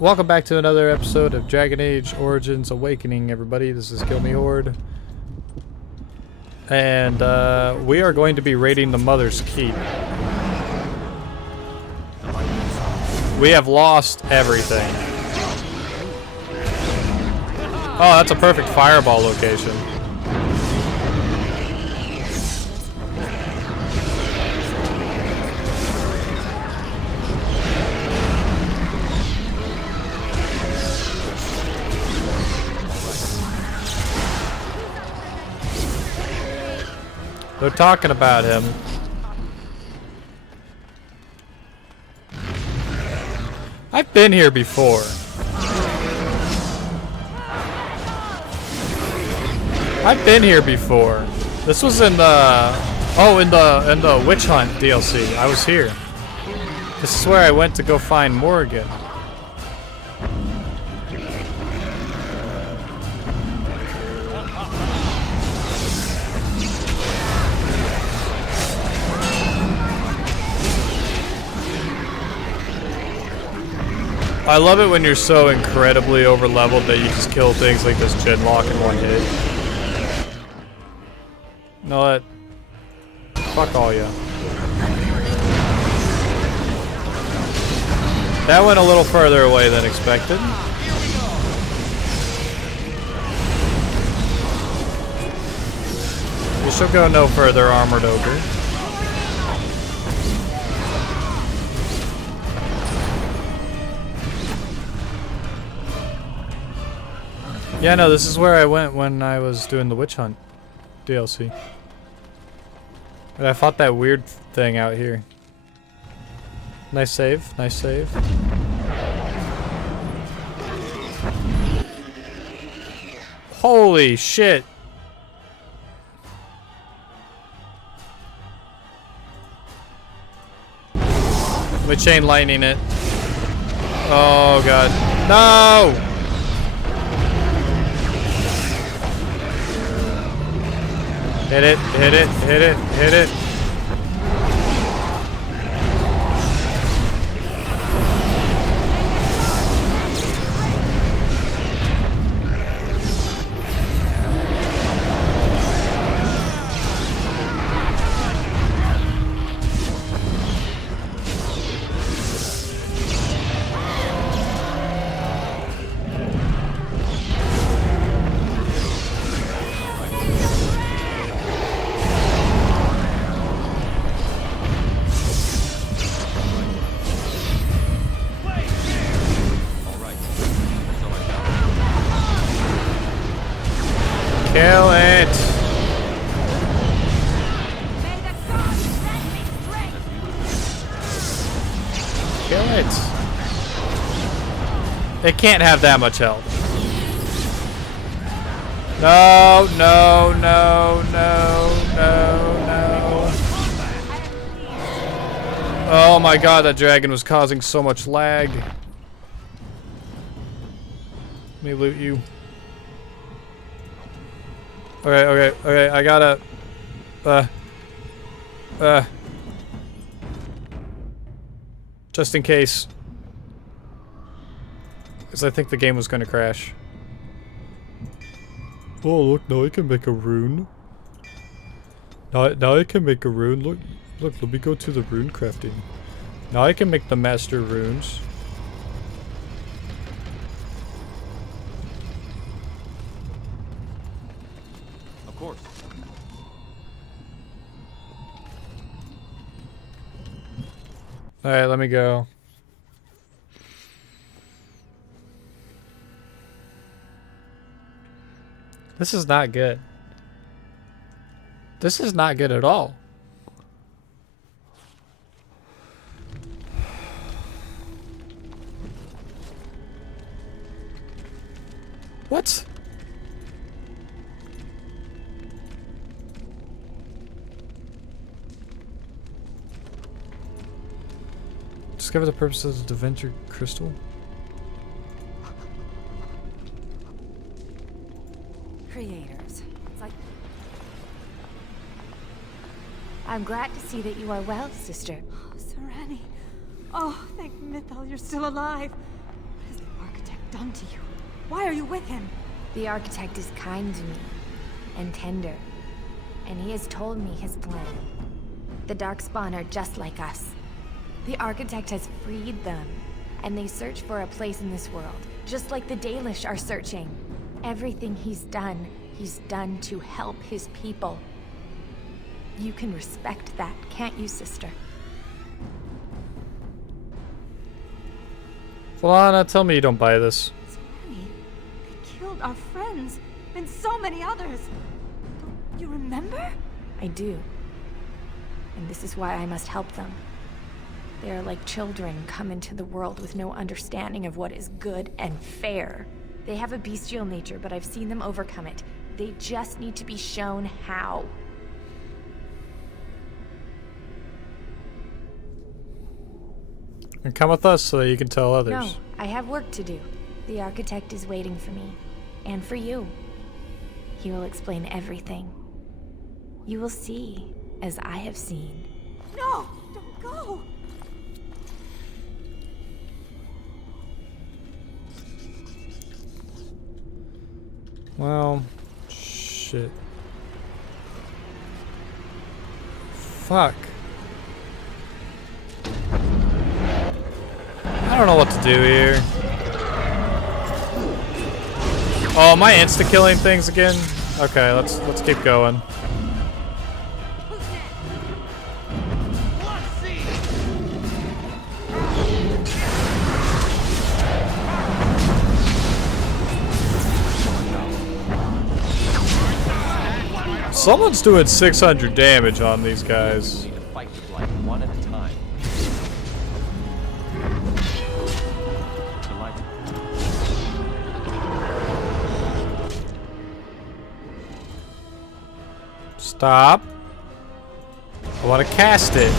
Welcome back to another episode of Dragon Age Origins Awakening, everybody. This is Killmehord. And we are going to be raiding the Mother's Keep. We have lost everything. Oh, that's a perfect fireball location. They're talking about him. I've been here before. I've been here before. This was in the in the Witch Hunt DLC. I was here. This is where I went to go find Morgan. I love it when you're so incredibly over-leveled that you just kill things like this Genlock in one hit. You know what? Fuck all ya. That went a little further away than expected. You shall go no further, Armored Ogre. Yeah, no, this is where I went when I was doing the Witch Hunt DLC. And I fought that weird thing out here. Nice save, nice save. Holy shit! We chain lightning it. Oh god. No! Hit it, hit it, hit it, hit it. Kill it! Kill it! It can't have that much health. No, no, no, no, no, no. Oh my god, that dragon was causing so much lag. Let me loot you. Okay, okay, okay, I gotta, just in case, because I think the game was gonna crash. Oh, look, now I can make a rune. Now I can make a rune, look, let me go to the rune crafting. Now I can make the master runes. Alright, let me go. This is not good. This is not good at all. What? Discover the purposes of the Venture Crystal. Creators. It's like... I'm glad to see that you are well, sister. Oh, Sereni. Oh, thank Mythal, you're still alive. done to you? Why are you with him? The architect is kind to me, and tender, and he has told me his plan. The Darkspawn are just like us. The architect has freed them, and they search for a place in this world, just like the Dalish are searching. Everything he's done to help his people. You can respect that, can't you, sister? Falana, tell me you don't buy this. So many. They killed our friends, and so many others. Don't you remember? I do. And this is why I must help them. They are like children come into the world with no understanding of what is good and fair. They have a bestial nature, but I've seen them overcome it. They just need to be shown how. And come with us so that you can tell others. No, I have work to do. The architect is waiting for me. And for you. He will explain everything. You will see, as I have seen. No! Don't go! Well, shit. Fuck. I don't know what to do here. Oh, am I insta-killing things again? Okay, let's keep going. Someone's doing 600 damage on these guys. Need to fight with life one at a time. Stop. I want to cast it.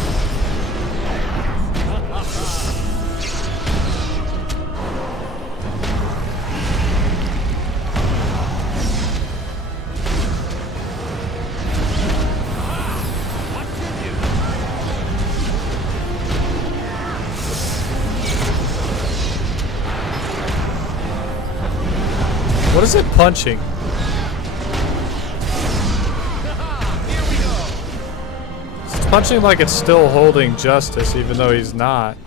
What is it punching? It's punching like it's still holding justice, even though he's not.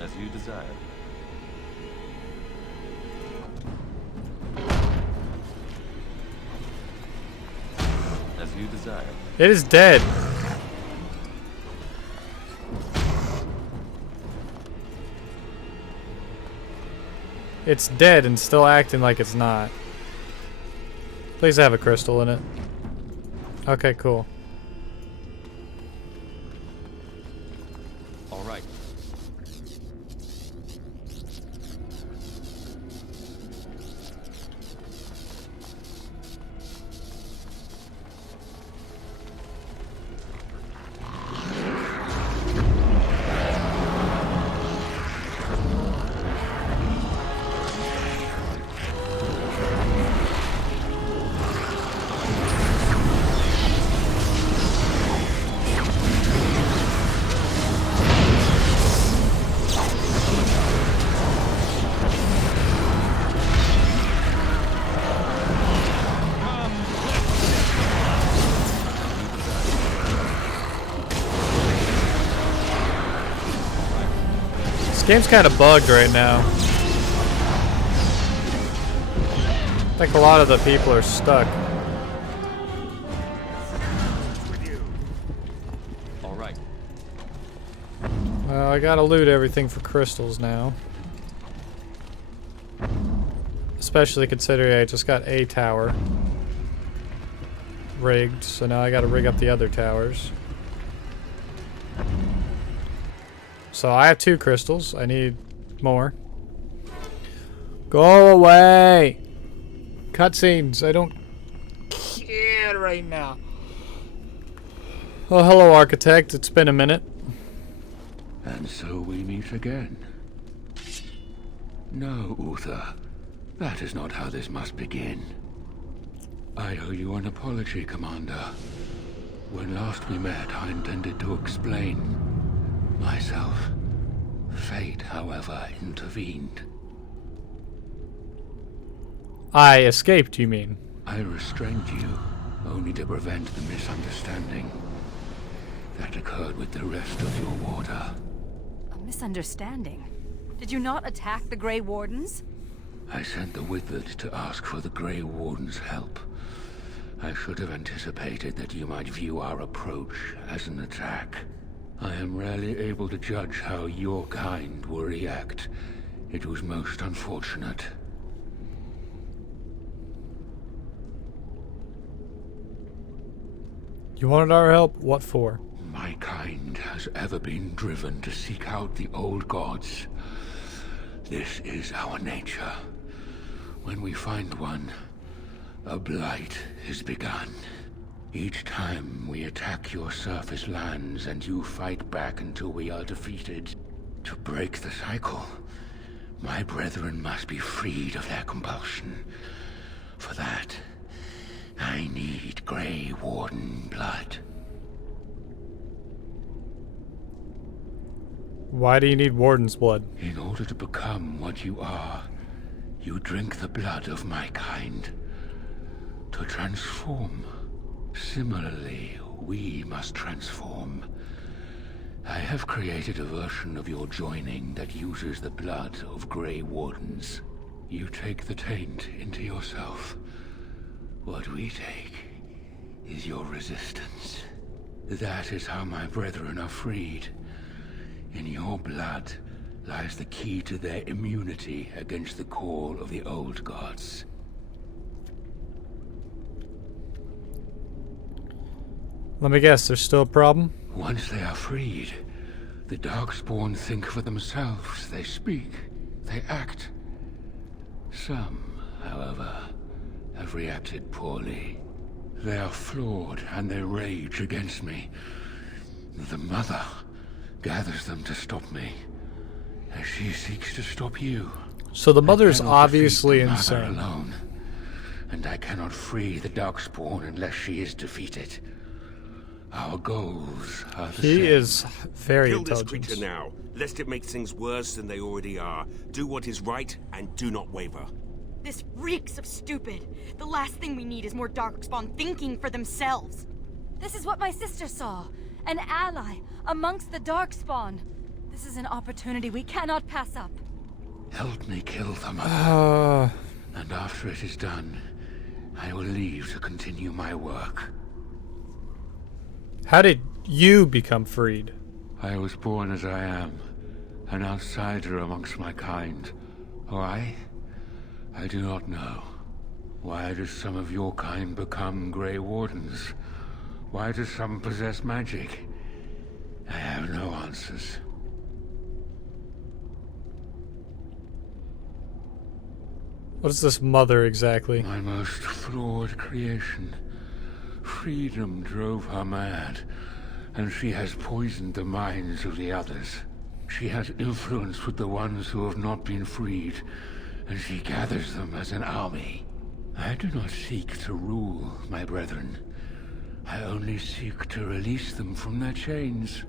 As you desire. As you desire. It is dead. It's dead and still acting like it's not. Please have a crystal in it. Okay, cool. All right. This game's kind of bugged right now. I think a lot of the people are stuck. All right. Well, I gotta loot everything for crystals now. Especially considering I just got a tower rigged, so now I gotta rig up the other towers. So I have 2 crystals. I need more. Go away! Cutscenes. I don't care right now. Oh, hello, architect. It's been a minute. And so we meet again. No, Uther. That is not how this must begin. I owe you an apology, Commander. When last we met, I intended to explain myself. Fate, however, intervened. I escaped, you mean? I restrained you, only to prevent the misunderstanding that occurred with the rest of your order. A misunderstanding? Did you not attack the Grey Wardens? I sent the Withered to ask for the Grey Warden's help. I should have anticipated that you might view our approach as an attack. I am rarely able to judge how your kind will react. It was most unfortunate. You wanted our help? What for? My kind has ever been driven to seek out the old gods. This is our nature. When we find one, a blight is begun. Each time we attack your surface lands and you fight back until we are defeated. To break the cycle, my brethren must be freed of their compulsion. For that, I need Grey Warden blood. Why do you need Warden's blood? In order to become what you are, you drink the blood of my kind. To transform. Similarly, we must transform. I have created a version of your joining that uses the blood of Grey Wardens. You take the taint into yourself. What we take is your resistance. That is how my brethren are freed. In your blood lies the key to their immunity against the call of the old gods. Let me guess, there's still a problem? Once they are freed, the Darkspawn think for themselves. They speak, they act. Some, however, have reacted poorly. They are flawed and they rage against me. The Mother gathers them to stop me, as she seeks to stop you. So the mother's I cannot obviously defeat the Mother insane. alone, and I cannot free the Darkspawn unless she is defeated. Our goals are the same. He is very Kill this intelligent. creature now, lest it make things worse than they already are. Do what is right, and do not waver. This reeks of stupid. The last thing we need is more Darkspawn thinking for themselves. This is what my sister saw. An ally amongst the Darkspawn. This is an opportunity we cannot pass up. Help me kill the Mother. And after it is done, I will leave to continue my work. How did you become freed? I was born as I am, an outsider amongst my kind. Why? I do not know. Why do some of your kind become Grey Wardens? Why do some possess magic? I have no answers. What is this mother exactly? My most flawed creation. Freedom drove her mad, and she has poisoned the minds of the others. She has influence with the ones who have not been freed, and she gathers them as an army. I do not seek to rule, my brethren. I only seek to release them from their chains.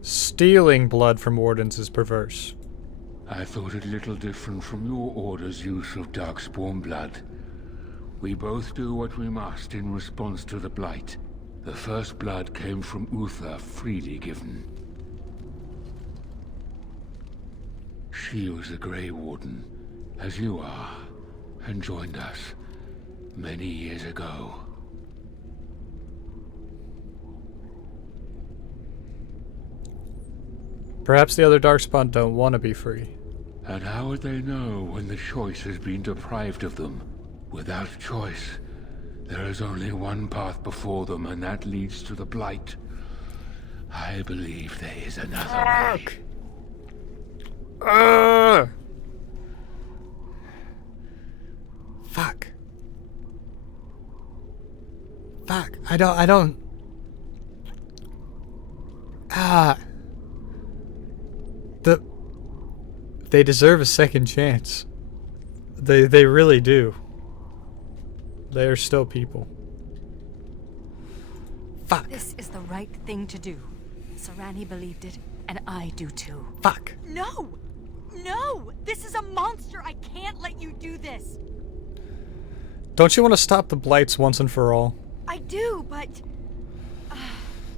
Stealing blood from Wardens is perverse. I thought it little different from your order's use of Darkspawn blood. We both do what we must in response to the Blight. The first blood came from Uther, freely given. She was a Grey Warden, as you are, and joined us many years ago. Perhaps the other Darkspawn don't want to be free. And how would they know when the choice has been deprived of them? Without choice, there is only one path before them, and that leads to the Blight. I believe there is another way. Fuck. Fuck. I don't. They deserve a second chance. They really do. They are still people. Fuck. This is the right thing to do. Sarani believed it, and I do too. Fuck. No! No! This is a monster! I can't let you do this! Don't you want to stop the blights once and for all? I do, but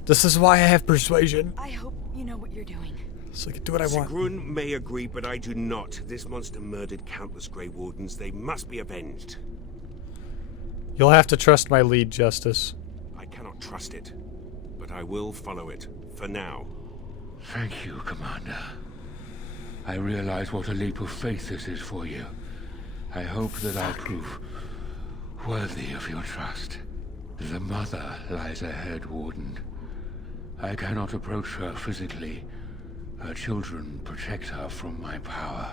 This is why I have persuasion. I hope you know what you're doing. So I can do what I want. Sigrun may agree, but I do not. This monster murdered countless Grey Wardens. They must be avenged. You'll have to trust my lead, Justice. I cannot trust it, but I will follow it, for now. Thank you, Commander. I realize what a leap of faith this is for you. I hope that I prove worthy of your trust. The mother lies ahead, Warden. I cannot approach her physically. Her children protect her from my power.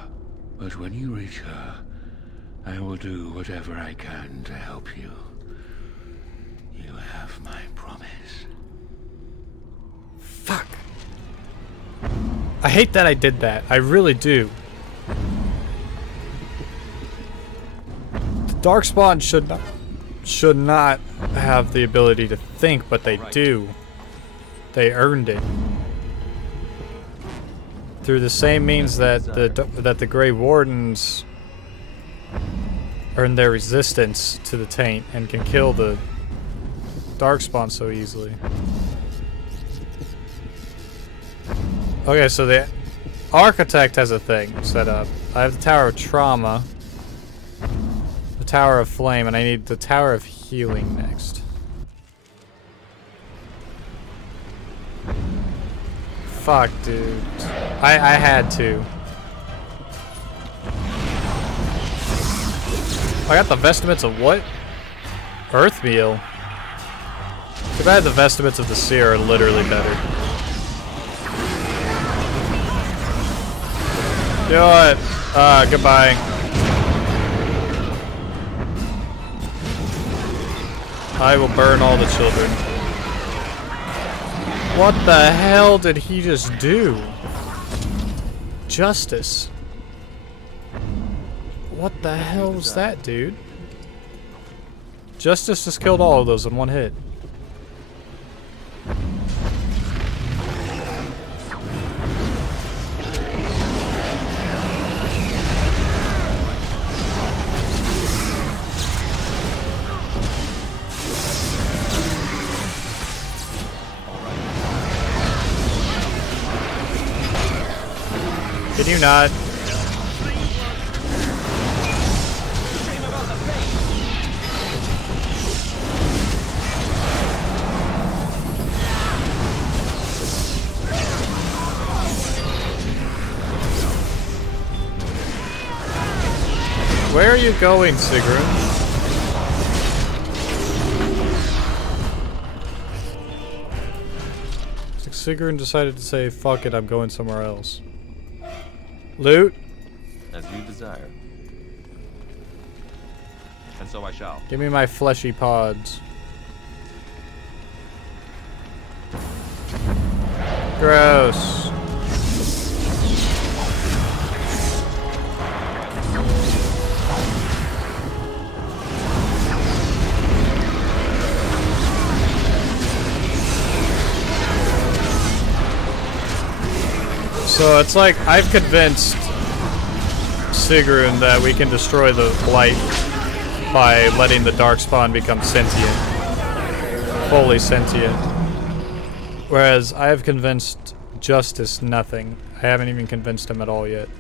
But when you reach her, I will do whatever I can to help you. You have my promise. Fuck. I hate that I did that. I really do. The Darkspawn should not have the ability to think, but they do. They earned it through the same means that the Grey Wardens earn their resistance to the taint and can kill the Darkspawn so easily. Okay, so the Architect has a thing set up. I have the Tower of Trauma, the Tower of Flame, and I need the Tower of Healing next. Fuck, dude. I had to. I got the vestments of what? Earthmeal. Too bad the vestments of the Seer are literally better. Do it. Goodbye. I will burn all the children. What the hell did he just do? Justice. What the hell was that, dude? Justice just killed all of those in one hit. Can you not? Where are you going, Sigrun? Sigrun decided to say, fuck it, I'm going somewhere else. Loot? As you desire. And so I shall. Give me my fleshy pods. Gross. So it's like I've convinced Sigrun that we can destroy the Blight by letting the Darkspawn become sentient. Fully sentient. Whereas I have convinced Justice nothing. I haven't even convinced him at all yet.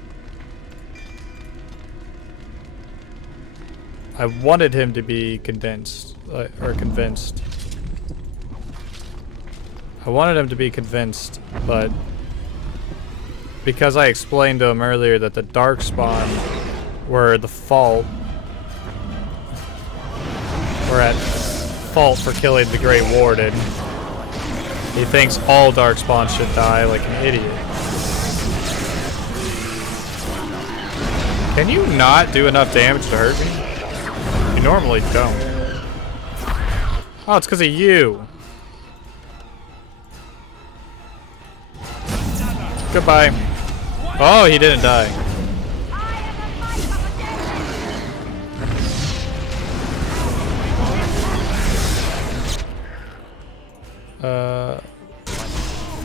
I wanted him to be convinced. I wanted him to be convinced, but because I explained to him earlier that the Darkspawn were the fault, were at fault for killing the Great Warden, he thinks all Darkspawn should die like an idiot. Can you not do enough damage to hurt me? You normally don't. Oh, it's because of you. Goodbye. Oh, he didn't die.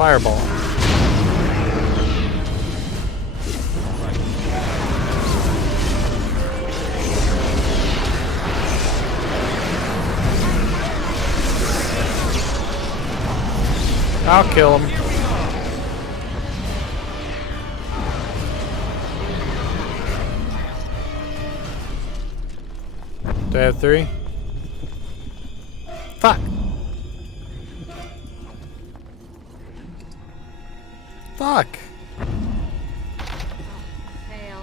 fireball. I'll kill him. Do I have 3? Fuck! Fuck! Fail.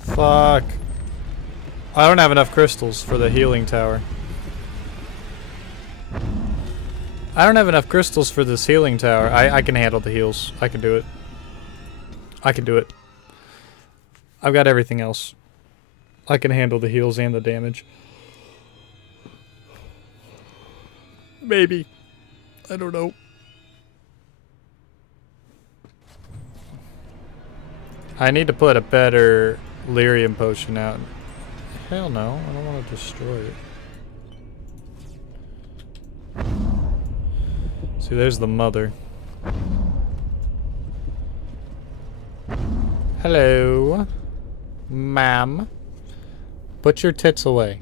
Fuck. I don't have enough crystals for the healing tower. I don't have enough crystals for this healing tower. I can handle the heals. I can do it. I can do it. I've got everything else. I can handle the heals and the damage. Maybe. I don't know. I need to put a better lyrium potion out. Hell no, I don't want to destroy it. See, there's the mother. Hello, ma'am. Put your tits away.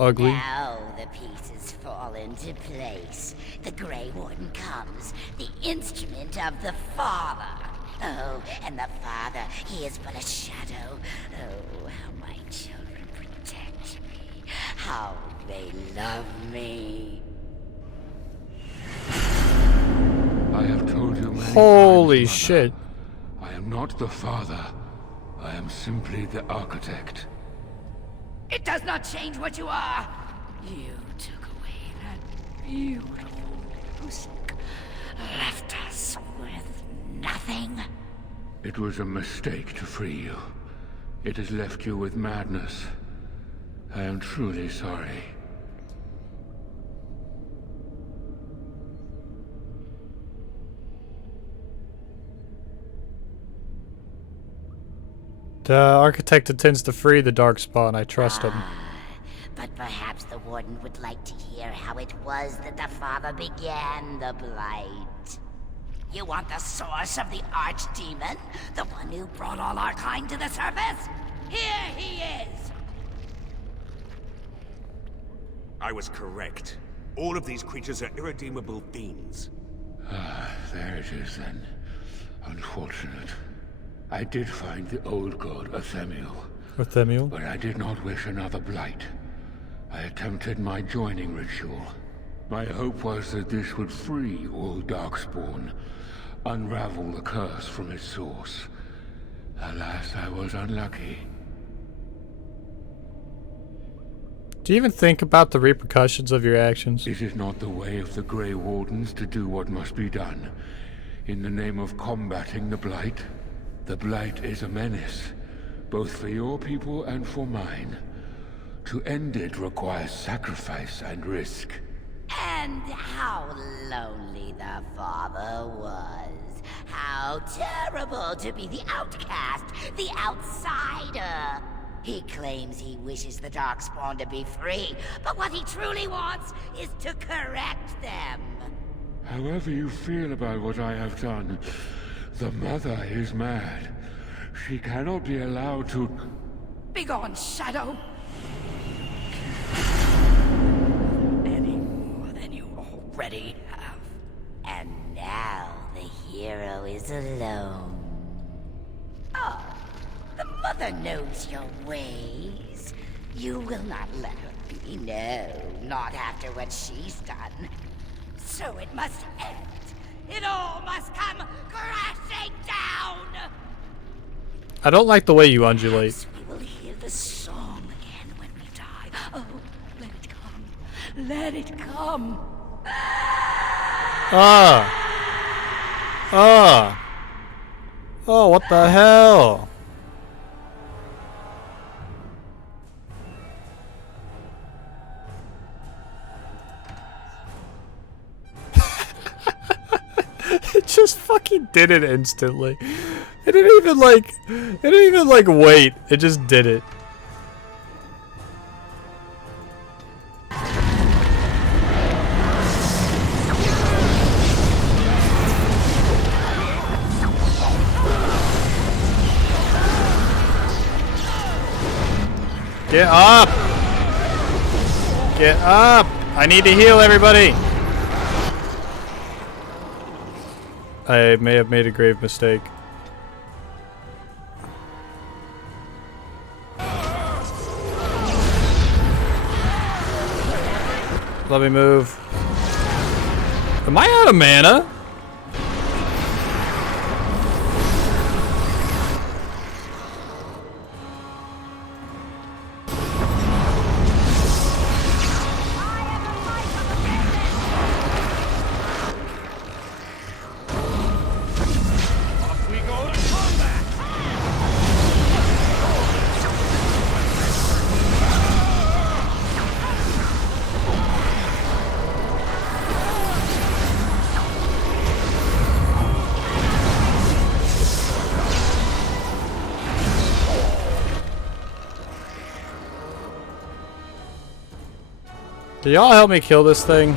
Ugly. Now the pieces fall into place. The Grey Warden comes, the instrument of the Father. Oh, and the Father, he is but a shadow. Oh, how my children protect me. How they love me. I have told you many Holy times, shit. Mother, I am not the Father. I am simply the Architect. It does not change what you are. You took away that beautiful music, left us with nothing. It was a mistake to free you. It has left you with madness. I am truly sorry. The architect intends to free the Darkspawn. I trust him. But perhaps the Warden would like to hear how it was that the Father began the Blight. You want the source of the Archdemon? The one who brought all our kind to the surface? Here he is! I was correct. All of these creatures are irredeemable fiends. Ah, there it is then. Unfortunate. I did find the old god Athemiel, Arthemiel? but I did not wish another blight. I attempted my joining ritual. My hope was that this would free all Darkspawn, unravel the curse from its source. Alas, I was unlucky. Do you even think about the repercussions of your actions? It is not the way of the Grey Wardens to do what must be done. In the name of combating the Blight. The Blight is a menace, both for your people and for mine. To end it requires sacrifice and risk. And how lonely the Father was. How terrible to be the outcast, the outsider. He claims he wishes the Darkspawn to be free, but what he truly wants is to correct them. However you feel about what I have done, the Mother is mad. She cannot be allowed to... Begone, Shadow! Any more than you already have. And now the hero is alone. Oh, the Mother knows your ways. You will not let her be, no, not after what she's done. So it must end. It all must come crashing down! I don't like the way you undulate. Perhaps we will hear the song again when we die. Oh, let it come. Let it come. Oh, what the hell? It just fucking did it instantly. It didn't even like wait. It just did it. Get up! Get up! I need to heal everybody! I may have made a grave mistake. Let me move. Am I out of mana? Can y'all help me kill this thing?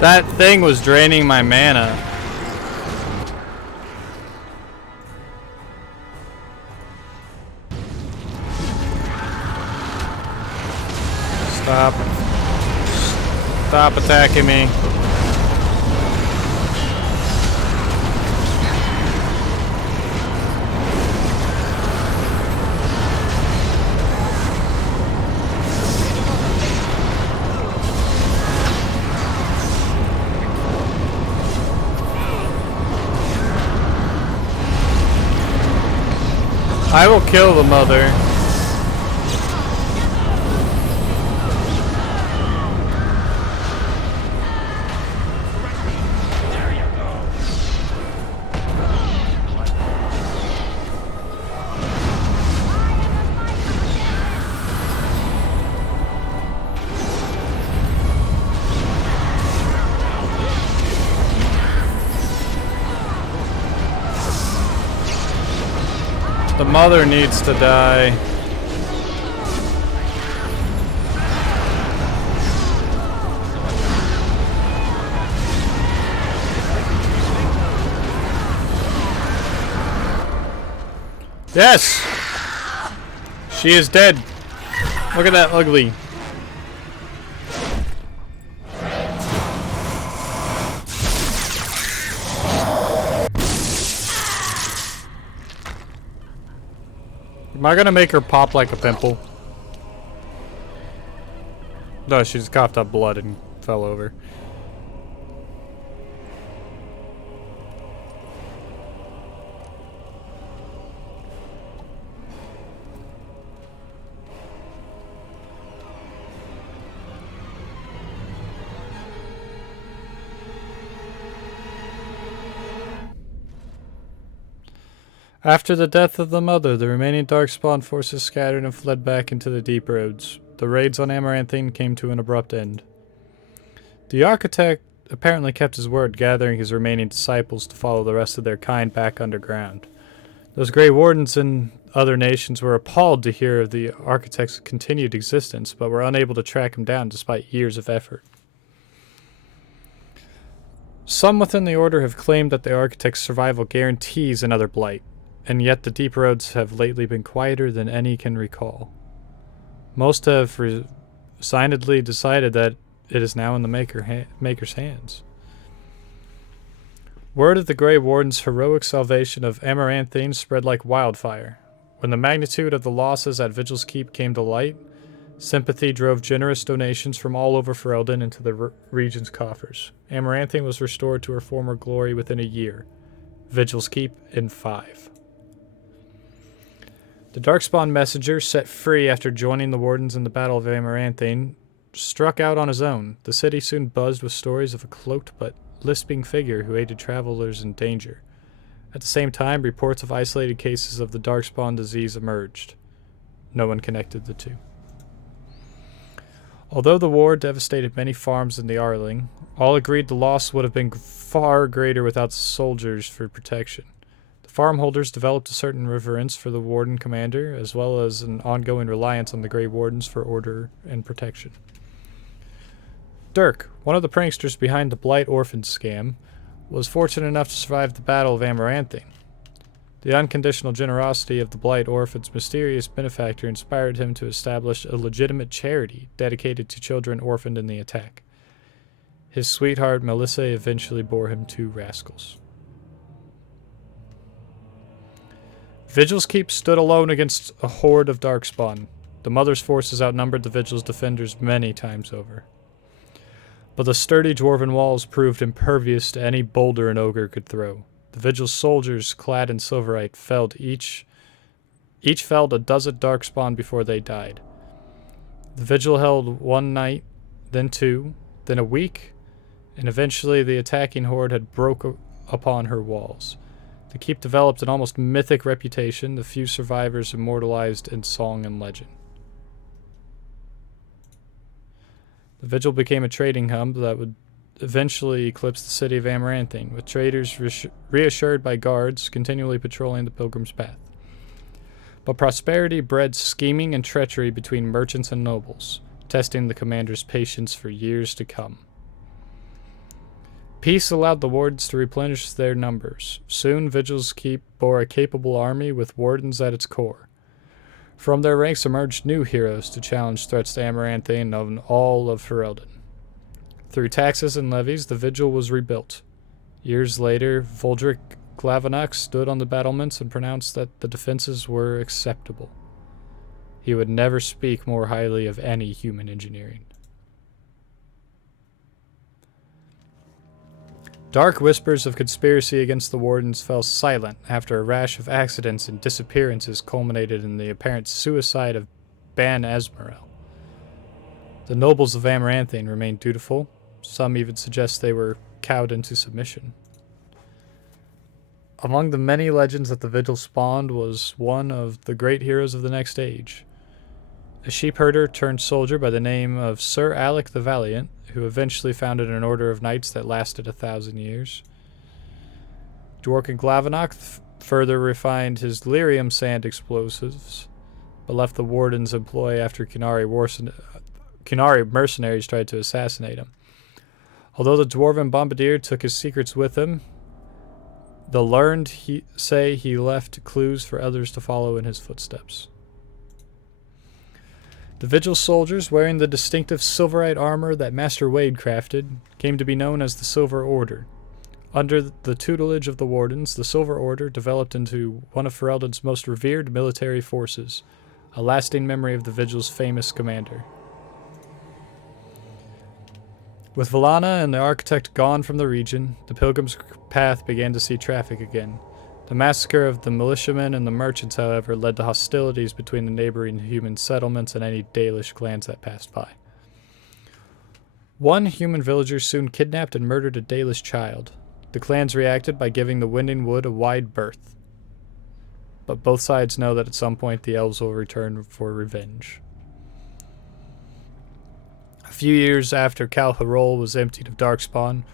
That thing was draining my mana. Stop. Stop attacking me. I will kill the mother. The mother needs to die. Yes! She is dead. Look at that ugly. Am I gonna make her pop like a pimple? No, she just coughed up blood and fell over. After the death of the mother, the remaining Darkspawn forces scattered and fled back into the deep roads. The raids on Amaranthine came to an abrupt end. The architect apparently kept his word, gathering his remaining disciples to follow the rest of their kind back underground. Those Grey Wardens in other nations were appalled to hear of the architect's continued existence, but were unable to track him down despite years of effort. Some within the Order have claimed that the architect's survival guarantees another blight, and yet the deep roads have lately been quieter than any can recall. Most have resignedly decided that it is now in the Maker's hands. Word of the Grey Warden's heroic salvation of Amaranthine spread like wildfire. When the magnitude of the losses at Vigil's Keep came to light, Sympathy drove generous donations from all over Ferelden into the region's coffers. Amaranthine was restored to her former glory within a year. Vigil's Keep in 5. The Darkspawn messenger, set free after joining the Wardens in the Battle of Amaranthine, struck out on his own. The city soon buzzed with stories of a cloaked but lisping figure who aided travelers in danger. At the same time, reports of isolated cases of the Darkspawn disease emerged. No one connected the two. Although the war devastated many farms in the Arling, all agreed the loss would have been far greater without soldiers for protection. The farmholders developed a certain reverence for the Warden commander, as well as an ongoing reliance on the Grey Wardens for order and protection. Dirk, one of the pranksters behind the Blight Orphan scam, was fortunate enough to survive the Battle of Amaranthine. The unconditional generosity of the Blight Orphan's mysterious benefactor inspired him to establish a legitimate charity dedicated to children orphaned in the attack. His sweetheart, Melissa, eventually bore him 2 rascals. Vigil's Keep stood alone against a horde of Darkspawn. The Mother's forces outnumbered the Vigil's defenders many times over. But the sturdy dwarven walls proved impervious to any boulder an ogre could throw. The Vigil's soldiers, clad in silverite, each felled a dozen Darkspawn before they died. The Vigil held 1 night, then 2, then a week, and eventually the attacking horde had broke upon her walls. The keep developed an almost mythic reputation, the few survivors immortalized in song and legend. The Vigil became a trading hub that would eventually eclipse the city of Amaranthine, with traders reassured by guards continually patrolling the pilgrim's path. But prosperity bred scheming and treachery between merchants and nobles, testing the commander's patience for years to come. Peace allowed the wardens to replenish their numbers. Soon, Vigil's Keep bore a capable army with wardens at its core. From their ranks emerged new heroes to challenge threats to Amaranthine and all of Ferelden. Through taxes and levies, the Vigil was rebuilt. Years later, Voldric Glavenok stood on the battlements and pronounced that the defenses were acceptable. He would never speak more highly of any human engineering. Dark whispers of conspiracy against the Wardens fell silent after a rash of accidents and disappearances culminated in the apparent suicide of Ban Esmerel. The nobles of Amaranthine remained dutiful. Some even suggest they were cowed into submission. Among the many legends that the Vigil spawned was one of the great heroes of the next age. A sheepherder turned soldier by the name of Sir Alec the Valiant, who eventually founded an order of knights that lasted 1,000 years. Dworkin Glavenok further refined his lyrium sand explosives, but left the Warden's employ after Qunari mercenaries tried to assassinate him. Although the Dwarven Bombardier took his secrets with him, the learned say he left clues for others to follow in his footsteps. The Vigil soldiers, wearing the distinctive silverite armor that Master Wade crafted, came to be known as the Silver Order. Under the tutelage of the Wardens, the Silver Order developed into one of Ferelden's most revered military forces, a lasting memory of the Vigil's famous commander. With Valana and the Architect gone from the region, the Pilgrim's Path began to see traffic again. The massacre of the militiamen and the merchants, however, led to hostilities between the neighboring human settlements and any Dalish clans that passed by. One human villager soon kidnapped and murdered a Dalish child. The clans reacted by giving the Winding Wood a wide berth. But both sides know that at some point the elves will return for revenge. A few years after Kal Harol was emptied of Darkspawn,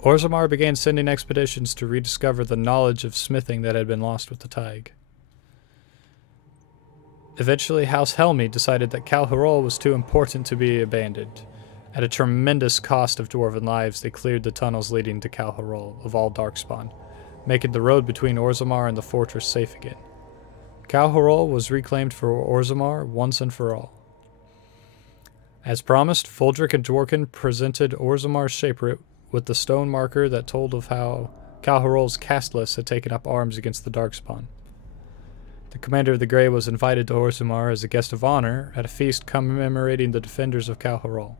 Orzammar began sending expeditions to rediscover the knowledge of smithing that had been lost with the Taig. Eventually, House Helmi decided that Kal Harol was too important to be abandoned. At a tremendous cost of dwarven lives, they cleared the tunnels leading to Kal Harol of all Darkspawn, making the road between Orzammar and the fortress safe again. Kal Harol was reclaimed for Orzammar once and for all. As promised, Voldric and Dworkin presented Orzammar's shaperate with the stone marker that told of how Kal Harol's castless had taken up arms against the Darkspawn. The commander of the Grey was invited to Orzammar as a guest of honor at a feast commemorating the defenders of Killmehord.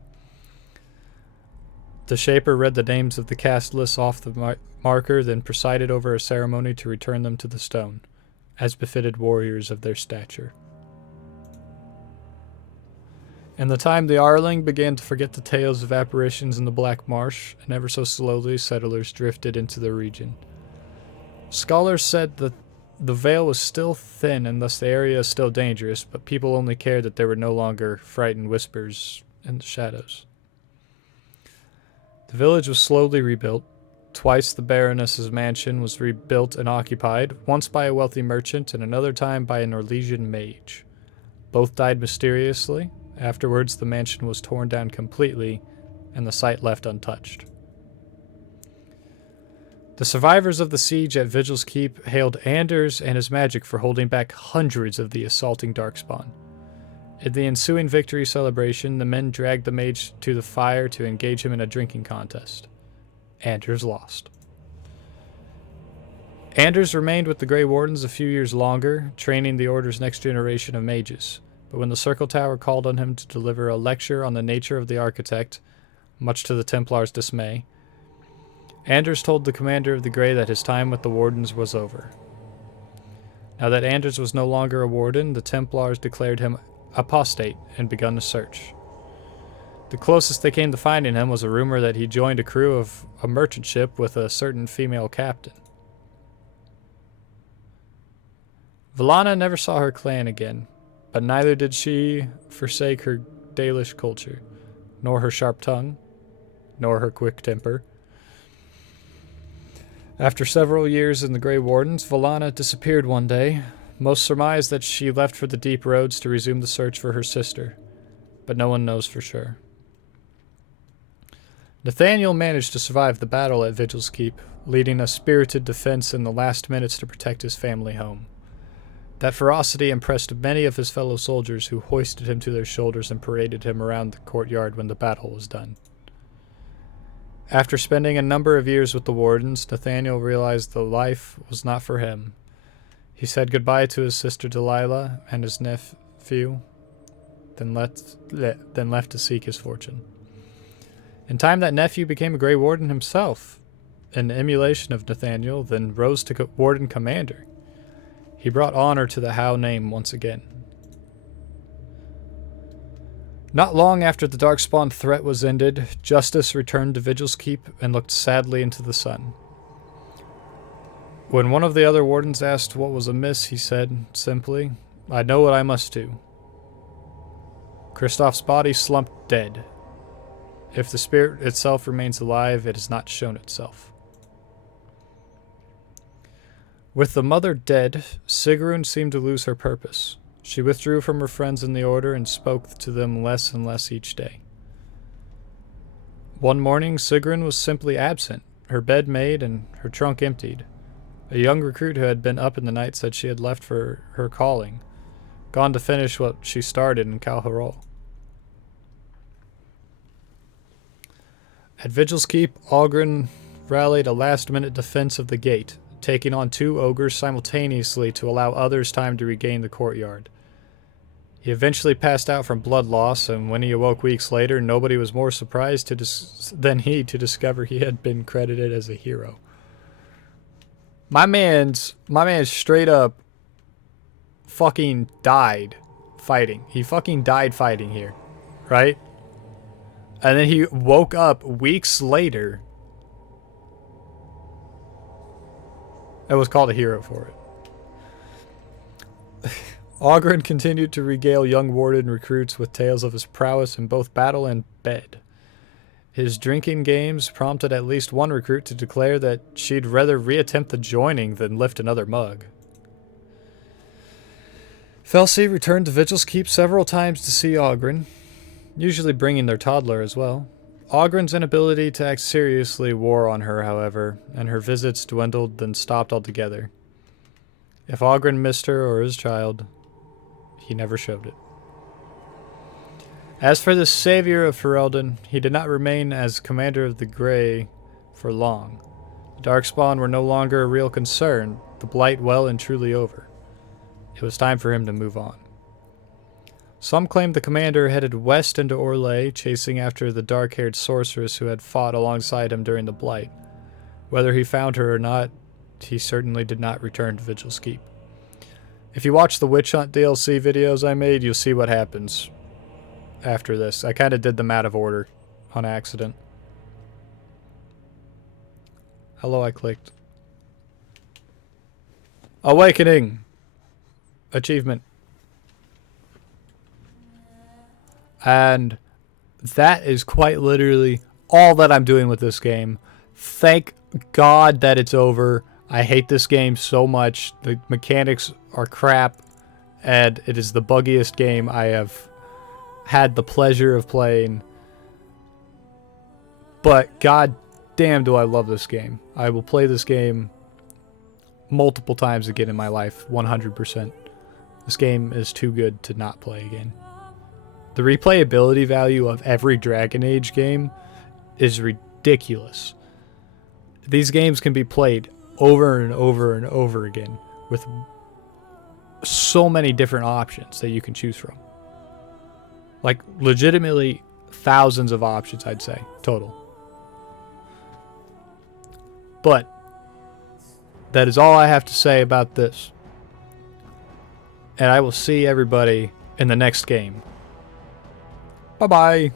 The Shaper read the names of the cast lists off the marker, then presided over a ceremony to return them to the stone, as befitted warriors of their stature. In the time the Arling began to forget the tales of apparitions in the Black Marsh, and ever so slowly settlers drifted into the region. Scholars said that the veil was still thin and thus the area is still dangerous, but people only cared that there were no longer frightened whispers in the shadows. The village was slowly rebuilt. Twice the Baroness's mansion was rebuilt and occupied, once by a wealthy merchant and another time by a Norwegian mage. Both died mysteriously. Afterwards, the mansion was torn down completely and the site left untouched. The survivors of the siege at Vigil's Keep hailed Anders and his magic for holding back hundreds of the assaulting Darkspawn. In the ensuing victory celebration, the men dragged the mage to the fire to engage him in a drinking contest. Anders lost. Anders remained with the Grey Wardens a few years longer, training the Order's next generation of mages. But when the Circle Tower called on him to deliver a lecture on the nature of the Architect, much to the Templars' dismay, Anders told the commander of the Grey that his time with the Wardens was over. Now that Anders was no longer a Warden, the Templars declared him apostate and begun a search. The closest they came to finding him was a rumor that he joined a crew of a merchant ship with a certain female captain. Valana never saw her clan again, but neither did she forsake her Dalish culture, nor her sharp tongue, nor her quick temper. After several years in the Grey Wardens, Valana disappeared one day. Most surmise that she left for the deep roads to resume the search for her sister, but no one knows for sure. Nathaniel managed to survive the battle at Vigil's Keep, leading a spirited defense in the last minutes to protect his family home. That ferocity impressed many of his fellow soldiers who hoisted him to their shoulders and paraded him around the courtyard when the battle was done. After spending a number of years with the Wardens, Nathaniel realized the life was not for him. He said goodbye to his sister Delilah and his nephew, then left to seek his fortune. In time, that nephew became a Grey Warden himself, an emulation of Nathaniel, then rose to Warden Commander. He brought honor to the Howe name once again. Not long after the Darkspawn threat was ended, Justice returned to Vigil's Keep and looked sadly into the sun. When one of the other Wardens asked what was amiss, he said, simply, "I know what I must do." Kristoff's body slumped dead. If the spirit itself remains alive, it has not shown itself. With the mother dead, Sigrun seemed to lose her purpose. She withdrew from her friends in the Order and spoke to them less and less each day. One morning, Sigrun was simply absent, her bed made and her trunk emptied. A young recruit who had been up in the night said she had left for her calling, gone to finish what she started in Killmehord. At Vigil's Keep, Oghren rallied a last-minute defense of the gate, taking on 2 ogres simultaneously to allow others time to regain the courtyard. He eventually passed out from blood loss, and when he awoke weeks later, nobody was more surprised than he to discover he had been credited as a hero. My man's straight up fucking died fighting. He fucking died fighting here, right? And then he woke up weeks later and was called a hero for it. Oghren continued to regale young Warden recruits with tales of his prowess in both battle and bed. His drinking games prompted at least one recruit to declare that she'd rather reattempt the joining than lift another mug. Felsi returned to Vigil's Keep several times to see Oghren, usually bringing their toddler as well. Oghren's inability to act seriously wore on her, however, and her visits dwindled then stopped altogether. If Oghren missed her or his child, he never showed it. As for the savior of Ferelden, he did not remain as commander of the Grey for long. The Darkspawn were no longer a real concern, the blight well and truly over. It was time for him to move on. Some claim the commander headed west into Orlais, chasing after the dark-haired sorceress who had fought alongside him during the Blight. Whether he found her or not, he certainly did not return to Vigil's Keep. If you watch the Witch Hunt DLC videos I made, you'll see what happens after this. I kind of did them out of order on accident. Hello, I clicked. Awakening! Achievement. And that is quite literally all that I'm doing with this game. Thank God that it's over. I hate this game so much. The mechanics are crap, and it is the buggiest game I have had the pleasure of playing. But god damn do I love this game. I will play this game multiple times again in my life, 100%. This game is too good to not play again. The replayability value of every Dragon Age game is ridiculous. These games can be played over and over and over again with so many different options that you can choose from. Like, legitimately thousands of options, I'd say, total. But that is all I have to say about this. And I will see everybody in the next game. Bye-bye.